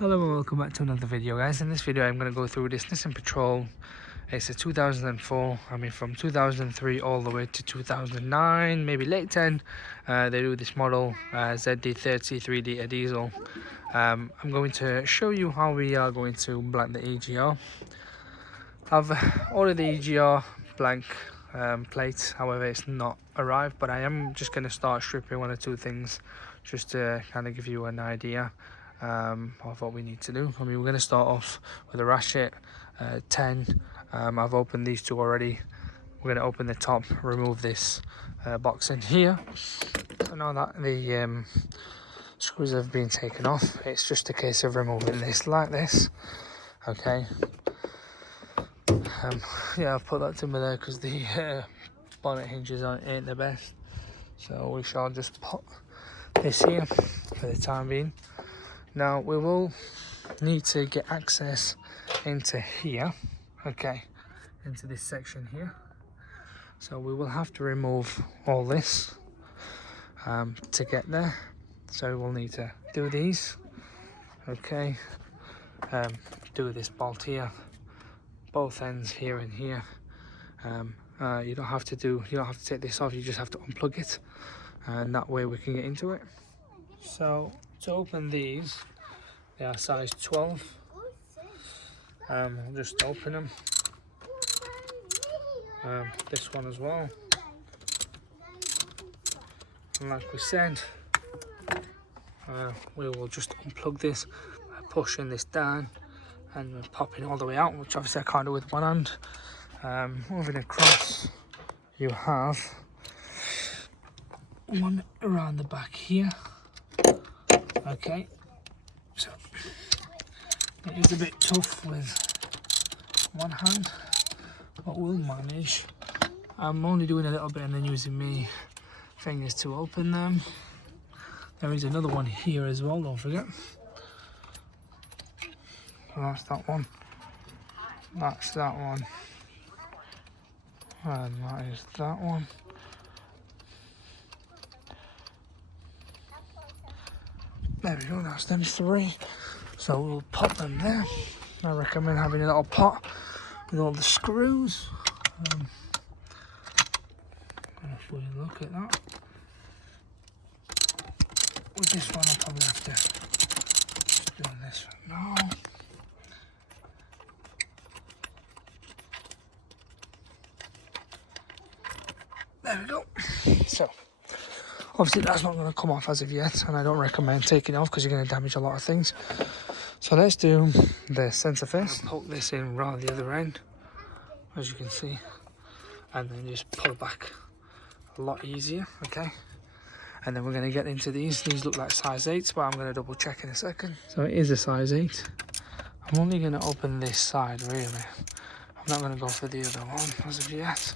Hello and welcome back to another video, guys. In this video I'm going to go through this Nissan Patrol. It's a 2004, from 2003 all the way to 2009, maybe late 10. They do this model, ZD30 3.0 diesel. I'm going to show you how we are going to blank the EGR. I've ordered the EGR Blank Plate, however it's not arrived, but I am just going to start stripping one or two things just to kind of give you an idea of what we need to do. We're going to start off with a ratchet 10. I've opened these two already. We're going to open the top, remove this box in here. So now that the screws have been taken off, it's just a case of removing this like this. Okay. Yeah, I've put that timber there because the bonnet hinges ain't the best. So we shall just put this here for the time being. Now we will need to get access into here, okay, into this section here. So we will have to remove all this to get there. So we'll need to do these, okay, do this bolt here, both ends here and here. You don't have to take this off, you just have to unplug it, and that way we can get into it. So to open these, they are size 12. I'll just open them. This one as well. And like we said, we will just unplug this by pushing this down and popping all the way out, which obviously I can't do with one hand. Moving across, you have one around the back here. Okay, so it is a bit tough with one hand, but we'll manage. I'm only doing a little bit and then using my fingers to open them. There is another one here as well, don't forget. So that's that one. That's that one. And that is that one. There we go, that's them three. So we'll pop them there. I recommend having a little pot with all the screws. If we look at that. With this one I'll probably have to just do this for now. There we go. So obviously that's not going to come off as of yet, and I don't recommend taking it off because you're going to damage a lot of things. So let's do the sensor first. Poke this in right at the other end, as you can see, and then just pull back a lot easier, okay? And then we're going to get into these. These look like size 8s, but I'm going to double check in a second. So it is a size 8. I'm only going to open this side, really. I'm not going to go for the other one as of yet.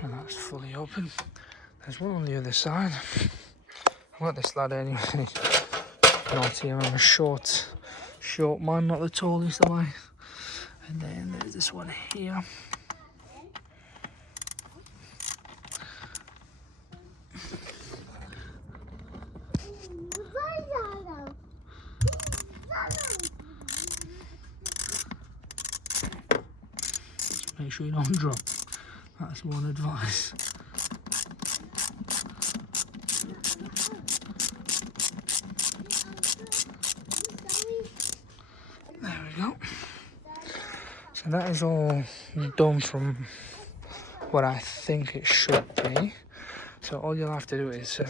So that's fully open. There's one on the other side. I've got this ladder anyway. Naughty, I'm a short man, not the tallest, am I? And then there's this one here. Just make sure you don't drop. That's one advice. There we go. So that is all done from what I think it should be. So all you'll have to do is,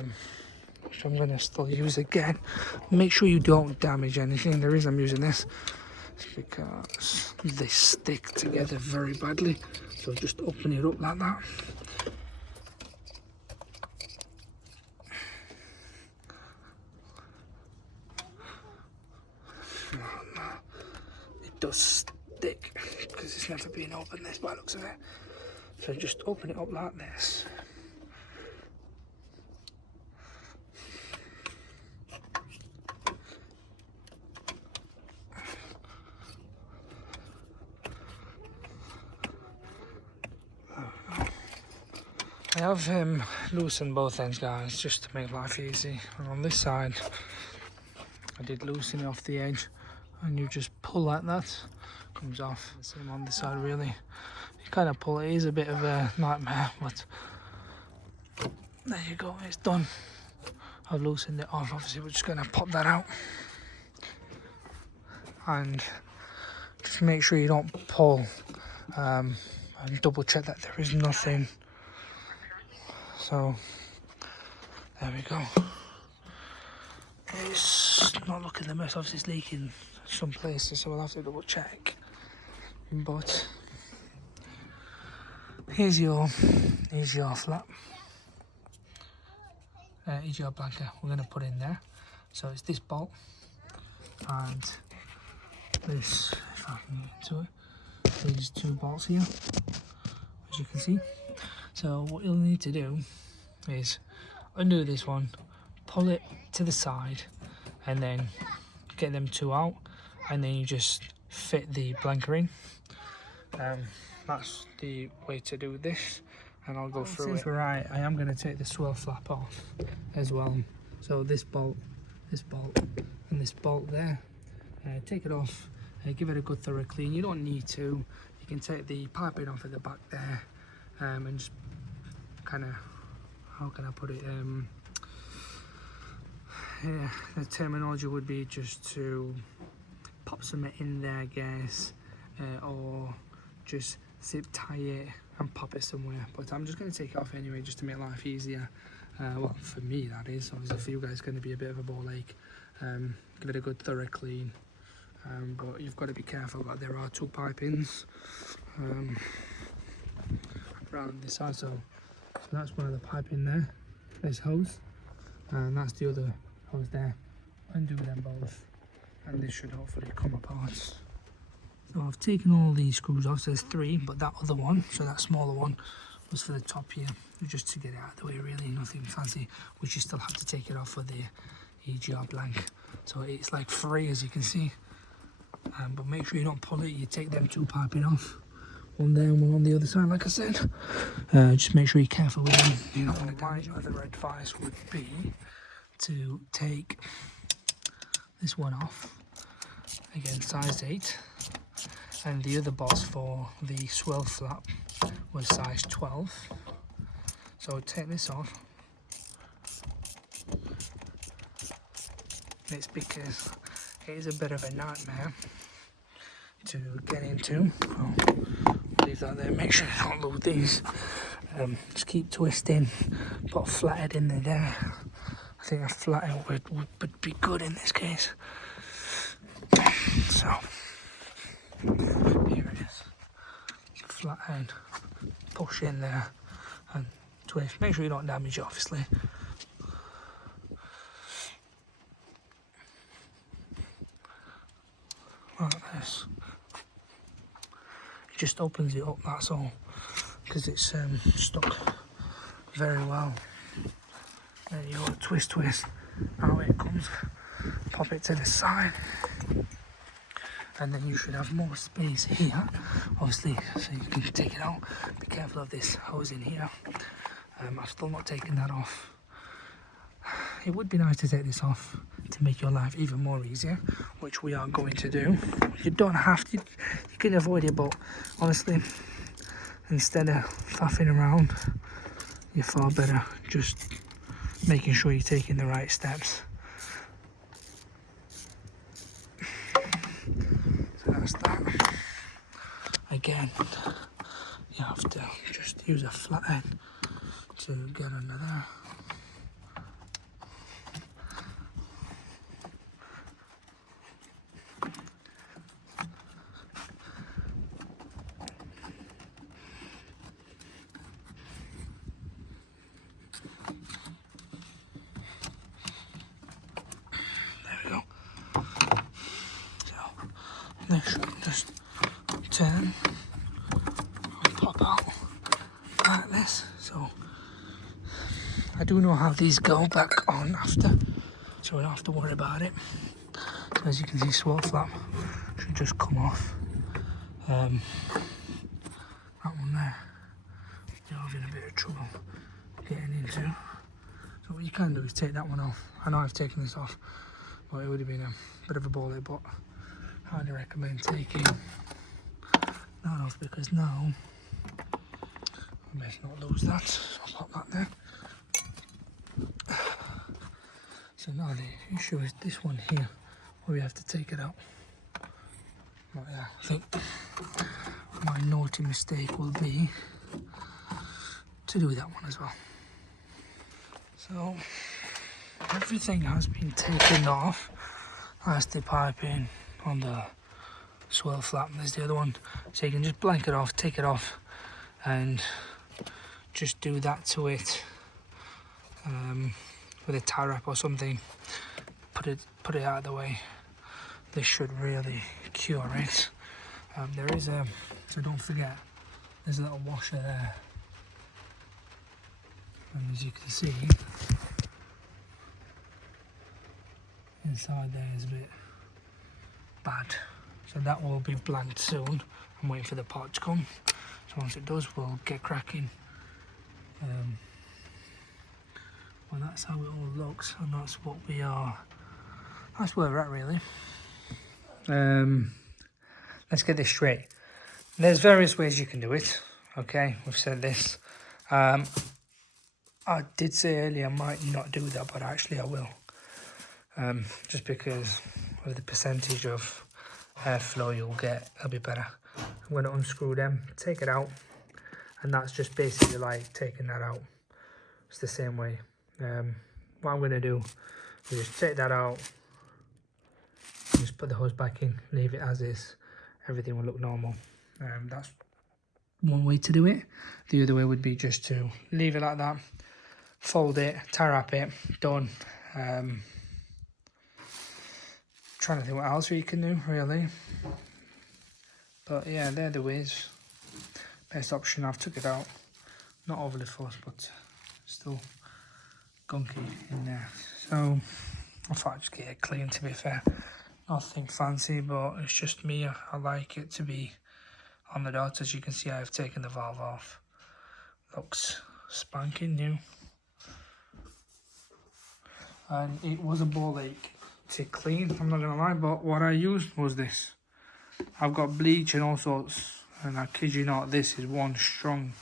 which I'm going to still use again, make sure you don't damage anything. The reason I'm using this is because they stick together very badly. So just open it up like that. It does stick because it's never been opened this by the looks of it. So just open it up like this. I have loosened both ends, guys, just to make life easy. And on this side, I did loosen it off the edge, and you just pull like that, comes off. The same on this side, really. You kind of pull it is a bit of a nightmare, but there you go, it's done. I've loosened it off. Obviously, we're just gonna pop that out, and just make sure you don't pull, and double check that there is nothing. So there we go. It's not looking the best. Obviously, it's leaking some places, so we'll have to double check. But here's your EGR flap, EGR blanket. We're going to put in there. So it's this bolt and this. If I can get into it, these two bolts here, as you can see. So what you'll need to do is undo this one, pull it to the side, and then get them two out, and then you just fit the blanker in. That's the way to do this, and I'll go through it. Right, I am going to take the swirl flap off as well. So this bolt, and this bolt there. Take it off, give it a good thorough clean. You don't need to. You can take the piping off at the back there, and just kind of, how can I put it? Yeah, the terminology would be just to pop something in there, I guess, or just zip tie it and pop it somewhere. But I'm just going to take it off anyway, just to make life easier. Well, for me that is. Obviously for you guys it's going to be a bit of a ball ache. Give it a good thorough clean. But you've got to be careful that there are two pipings around this side. So that's one of the piping there. This hose, and that's the other hose there. Undo them both, and this should hopefully come apart. So I've taken all these screws off. So there's three, but that other one, so that smaller one, was for the top here, just to get it out of the way. Really, nothing fancy. Which you still have to take it off for the EGR blank. So it's like free, as you can see. But make sure you don't pull it. You take them two piping off. One there and one on the other side, like I said. Just make sure you're careful with them. You don't want to damage it. My other advice would be to take this one off. Again, size 8. And the other boss for the swirl flap was size 12. So take this off. It's because it is a bit of a nightmare to get into. I'll leave that there. Make sure you don't lose these. Just keep twisting. Put a flathead in there. I think a flathead would be good in this case. So here it is. Flathead. Push in there and twist. Make sure you don't damage it, obviously. Like this. It just opens it up, that's all, because it's stuck very well. There you go, twist, out it comes. Pop it to the side, and then you should have more space here, obviously, so you can take it out. Be careful of this hose in here. I've still not taken that off. It would be nice to take this off to make your life even more easier, which we are going to do. You don't have to, you can avoid it, but honestly, instead of faffing around, you're far better just making sure you're taking the right steps. So that's that. Again, you have to just use a flathead to get under there. They should just turn and pop out like this. So I do know how these go back on after, so we don't have to worry about it. So as you can see, swirl flap should just come off. That one there, you're going to a bit of trouble getting into. So what you can do is take that one off. I know I've taken this off, but it would have been a bit of a ball ache, but I highly recommend taking that off, because now I best not lose that. So I'll pop that there. So now the issue is this one here, where we have to take it out. But yeah, I think my naughty mistake will be to do that one as well. So everything has been taken off. That's the piping on the swirl flap, and there's the other one. So you can just blank it off, take it off, and just do that to it with a tie wrap or something. Put it out of the way. This should really cure it. There is a, so don't forget, there's a little washer there, and as you can see, inside there is a bit bad, so that will be blanked soon. I'm waiting for the part to come, so once it does, we'll get cracking. Well, that's how it all looks, and that's what we are, that's where we're at really. Let's get this straight. There's various ways you can do it. Okay, we've said this. I did say earlier I might not do that, but actually I will. Just because of the percentage of airflow you'll get, it'll be better. I'm going to unscrew them, take it out, and that's just basically like taking that out. It's the same way. What I'm going to do is just take that out, just put the hose back in, leave it as is. Everything will look normal. That's one way to do it. The other way would be just to leave it like that, fold it, tie wrap it, done. Trying to think what else we can do really, but yeah, they're the ways. Best option. I've took it out, not overly fussed, but still gunky in there. So I thought I'd just get it clean, to be fair. Nothing fancy, but it's just me. I like it to be on the dot. As you can see, I've taken the valve off. Looks spanking new. And it was a ball ache to clean, I'm not gonna lie, but what I used was this. I've got bleach and all sorts, and I kid you not, this is one strong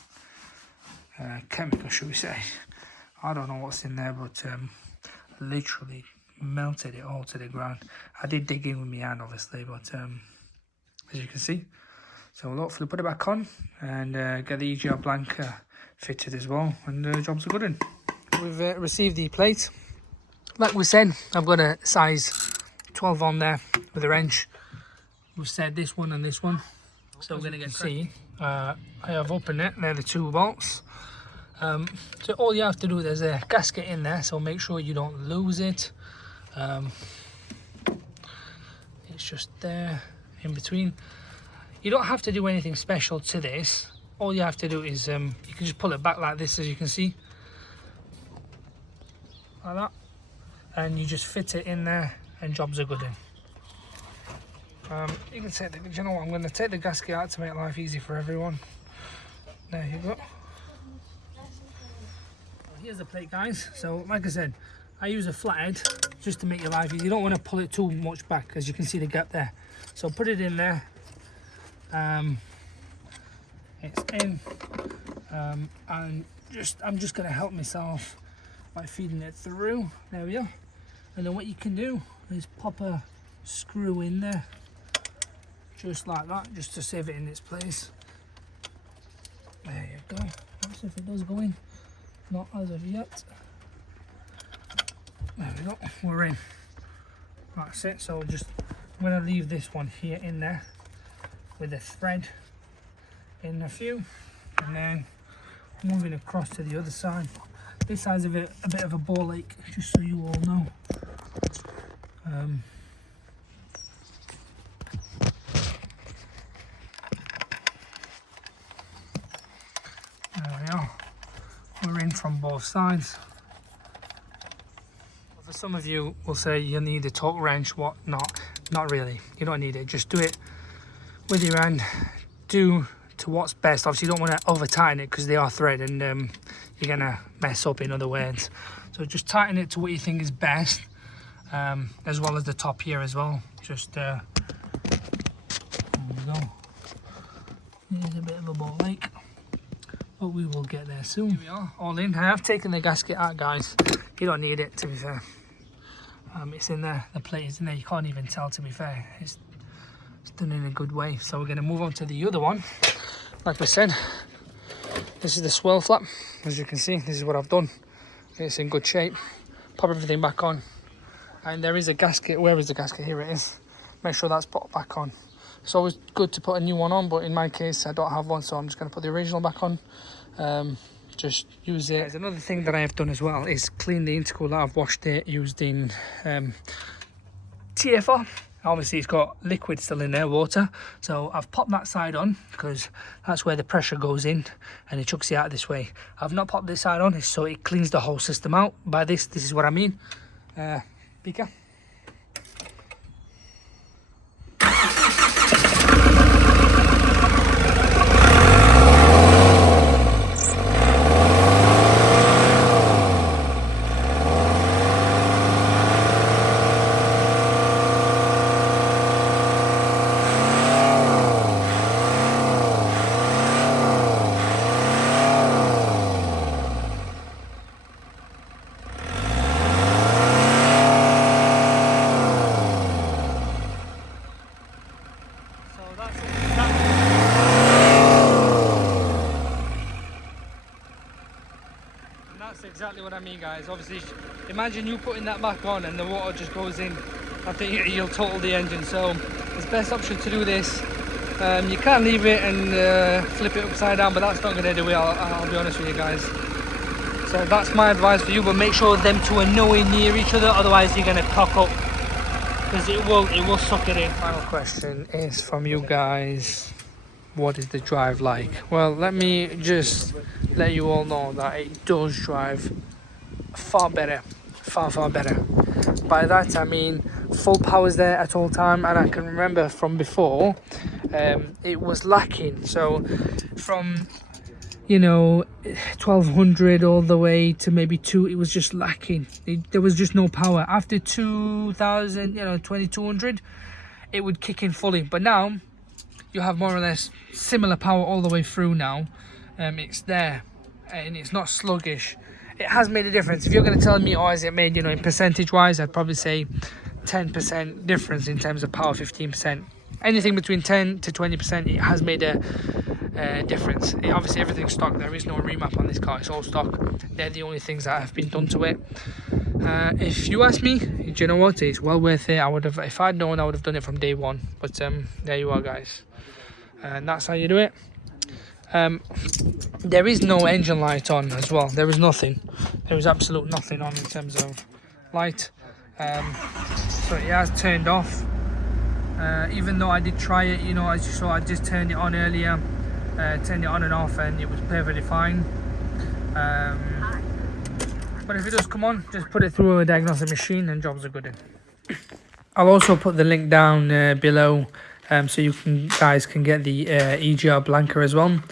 chemical, should we say. I don't know what's in there, but literally melted it all to the ground. I did dig in with my hand obviously, but as you can see, so we'll hopefully put it back on and get the EGR Blank fitted as well, and the job's a good one. We've received the plate. Like we said, I've got a size 12 on there with a wrench. We've said this one and this one, so we're going to get see. I have opened it, they're the 2 bolts. So all you have to do, there's a gasket in there, so make sure you don't lose it. It's just there in between. You don't have to do anything special to this. All you have to do is you can just pull it back like this, as you can see, like that, and you just fit it in there and jobs are good in. You can take the, you know what, I'm going to take the gasket out to make life easy for everyone. There you go. Here's the plate, guys. So like I said, I use a flathead just to make your life easy. You don't want to pull it too much back, as you can see the gap there. So put it in there. It's in, and I'm just going to help myself by feeding it through. There we go. And then what you can do is pop a screw in there, just like that, just to save it in its place. There you go. Let's see if it does go in. Not as of yet. There we go, we're in. That's it. So just, I'm going to leave this one here in there with a thread in a few, and then moving across to the other side. This side's a bit of a ball ache, just so you all know. There we are. We're in from both sides. For some of you will say you need a torque wrench, what not. Not really, you don't need it. Just do it with your hand. Do to to what's best. Obviously you don't want to over tighten it because they are thread, and you're gonna mess up, in other words. So just tighten it to what you think is best, as well as the top here as well. Just there we go. There's a bit of a ball lake, but we will get there soon. Here we are, all in. I have taken the gasket out, guys. You don't need it, to be fair. It's in there, the plate is in there. You can't even tell, to be fair. It's done in a good way. So we're going to move on to the other one. Like we said, this is the swirl flap. As you can see, this is what I've done. It's in good shape. Pop everything back on, and there is a gasket. Where is the gasket? Here it is. Make sure that's put back on. It's always good to put a new one on, but in my case I don't have one, so I'm just going to put the original back on. Just use it. There's another thing that I have done as well is clean the intercooler. I've washed it using TFR. Obviously it's got liquid still in there, water, so I've popped that side on because that's where the pressure goes in and it chucks it out this way. I've not popped this side on so it cleans the whole system out. By this is what I mean. Pika. That's exactly what I mean, guys. Obviously, imagine you putting that back on and the water just goes in. I think you'll total the engine. So it's best option to do this. You can leave it and flip it upside down, but that's not going to do it. I'll be honest with you guys. So that's my advice for you. But make sure them two are nowhere near each other, otherwise you're going to cock up because it will suck it in. Final question is from you guys. What is the drive like? Well, let me just let you all know that it does drive far better, far better. By that I mean full power's there at all time, and I can remember from before it was lacking. So from 1200 all the way to maybe 2, it was just lacking. There was just no power. After 2000, 2200, it would kick in fully. But now you have more or less similar power all the way through now. It's there and it's not sluggish. It has made a difference. If you're going to tell me, oh, has it made, in percentage wise, I'd probably say 10% difference in terms of power, 15%. Anything between 10 to 20%, it has made a difference. Obviously everything's stock. There is no remap on this car. It's all stock. They're the only things that have been done to it. If you ask me, do you know what? It's well worth it. I would have, if I'd known, I would have done it from day one. But there you are, guys. And that's how you do it. There is no engine light on as well. There is nothing. There is absolute nothing on in terms of light. So it has turned off. Even though I did try it, as you saw, I just turned it on earlier, turned it on and off, and it was perfectly fine. But if it does come on, just put it through a diagnostic machine and jobs are good. I'll also put the link down below, so you guys can get the EGR Blanker as well.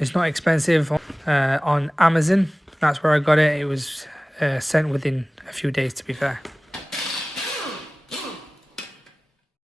It's not expensive. On Amazon, that's where I got it. It was sent within a few days, to be fair.